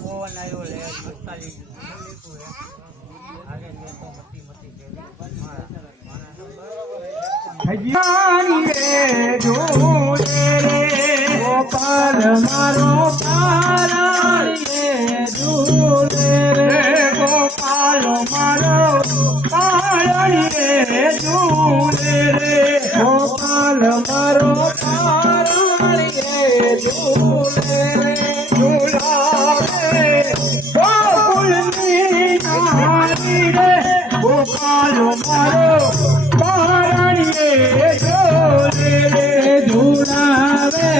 phone आयो ले गोपाल मारो गोपाल मारो गोपाल मारो गोपाल मारो झूलावे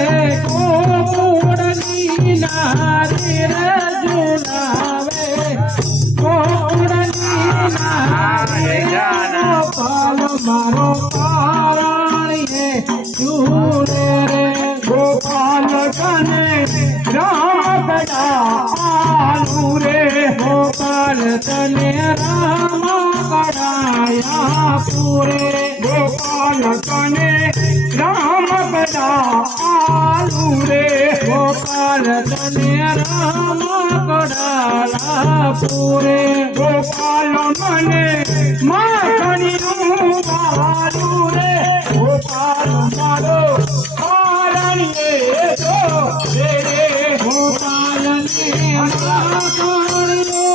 कोड़नी नारी रे झूलावे कोड़नी नारी गोपाल मारो पाराणिये झूले रे गोपाल कने राम बड़ा आलू रे गोपाल कने राम बड़ाया पूरे गोपाल कने राम बड़ा आलू रे गोपाल कने राम बड़ाला पूरे गोपाल मने माखनी बालू रे गोपाल मारो आरणिये तो रे गोपाल ने माखनी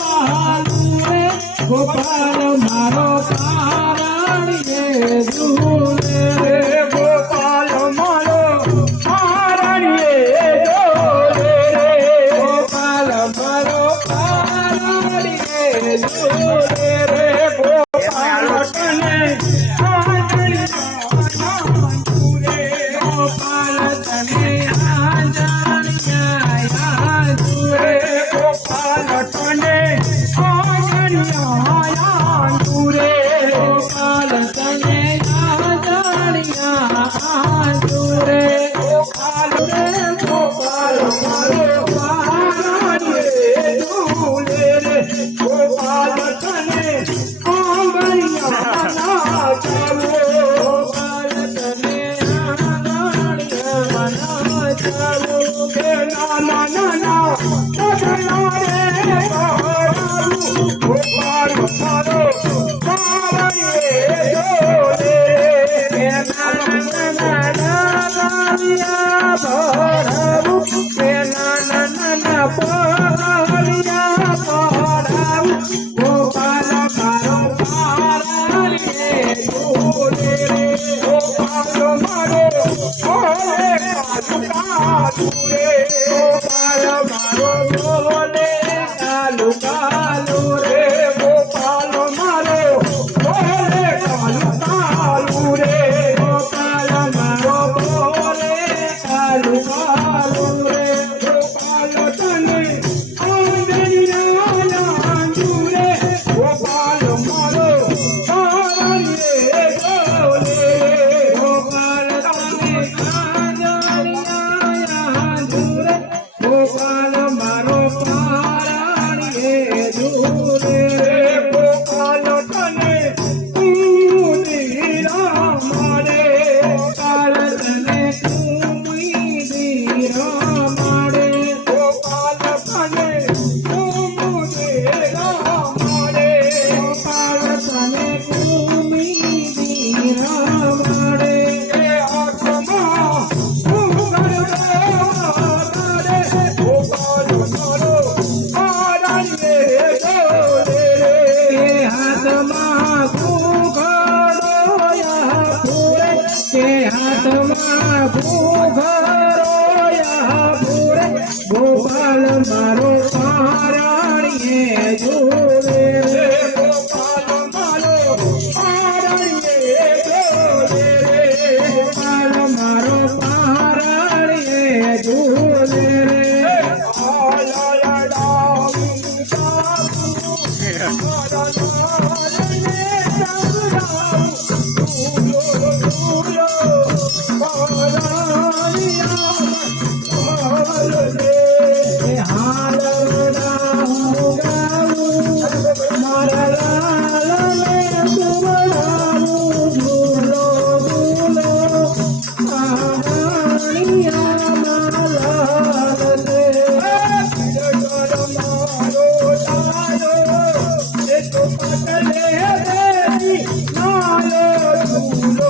बालू रे गोपाल मारो आरणिये झूले रे गोपाल मारो आरणिये झूले रे गोपाल मारो आरणिये झूले रे गोपाल कने गोपाल कने गोपाल कने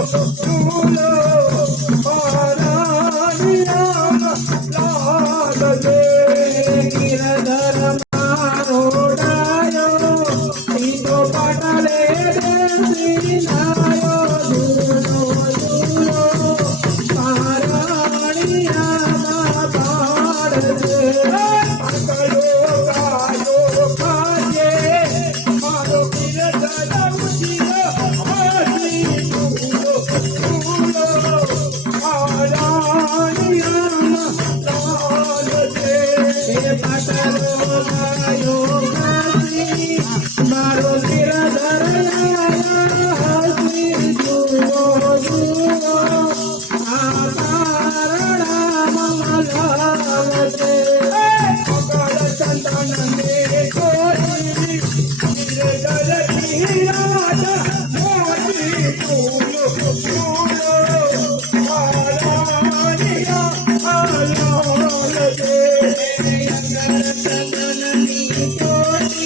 झूलो महारानिया लाल दे गिरधर मारो डायो सीतो पाटले देसी नायो झूलो झूलो महारानिया बाड़ दे अकलो गायो खाजे मारो गिरधर मुझियो हासी झूलो झूलो महारानिया लाल दे पाटलो गायो खासी मारो गिरधर हासी झूलो झूलो चंदन में कोई गिरधर की राजा मोती झूलो झूलो महारानिया लाल दे चंदन में कोई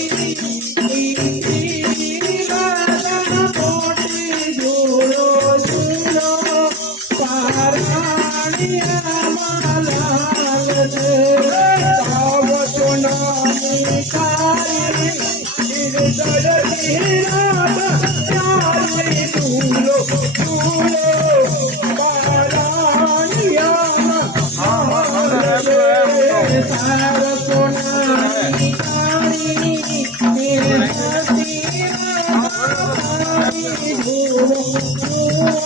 राजा मोती झूलो झूलो महारानिया लाल दे गिरधर की राजा प्यारी झूलो झूलो महारानिया लाल दे सार सोनारी कारी मेरे हसी रानी झूलो झूलो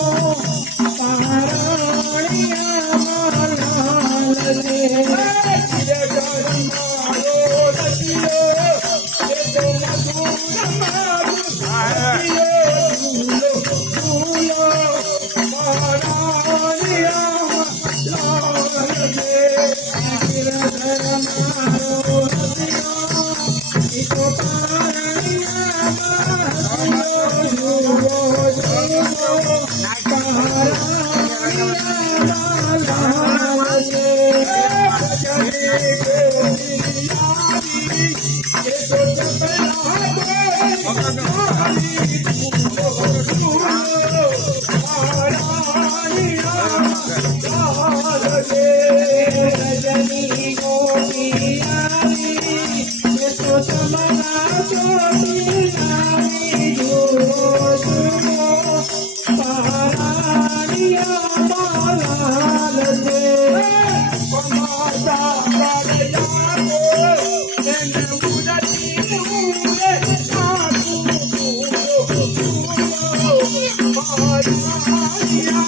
महारानिया लाल दे गिरधर मारो रसियो झूलो झूलो महारानिया लाल दे गिरधर मारो रसियो सीतो पाटलिया झूलो झूलो महारानिया लाल दे रजनी गोपियारी ये तो चमना गोपियारी झूलो झूलो महारानिया लाल दे माता बारया को नैन मुरती मुरे साधु झूलो झूलो महारानिया